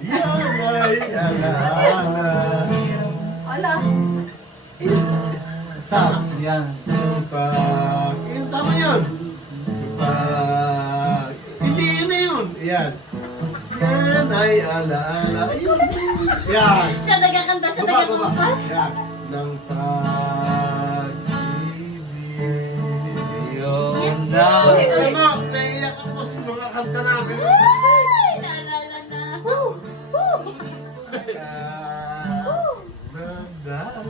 yan ay alaala. Ala. Tap, yan. Pag, yun, tama yun. Pag, hindi, yun na yun. Yan. Yan ay alaala. Yun. Yan. Siya nagkakanta, siya Baba, baba. nagkakampas. Yan. Ng pag-ibig. Yun na. Alam mo, naiiyak ako sa mga kanta namin. Ay, naalala na. Nagdaan,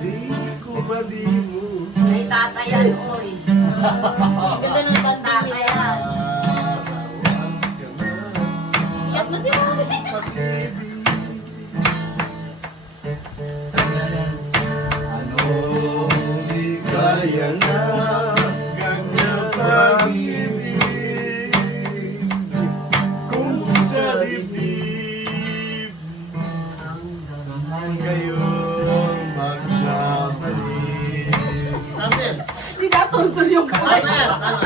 di ko malimu. May tatayan, oy. Ganda ng tanda nila. Tatayan. Iyak na siya. Ano di kaya na ganyan pag-ibig kung sa dibdib ngayon magbabalik. Tama yan. Hindi natultol yung kamay. Tama yan. Tama.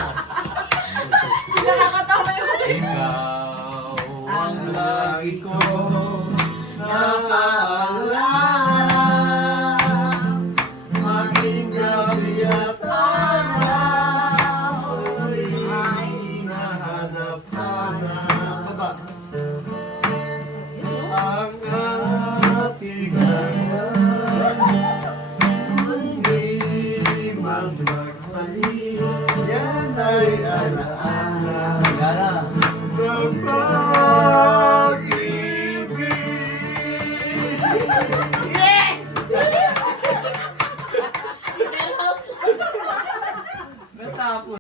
Hindi nakakatawa yung kamay. Ikaw ang lagi ko Naalala maging gabi at araw ay hinahanap-hanap. Baba. Ang ating hanap kundi man magmali yan ay alaala Yan na. ng pag-ibig.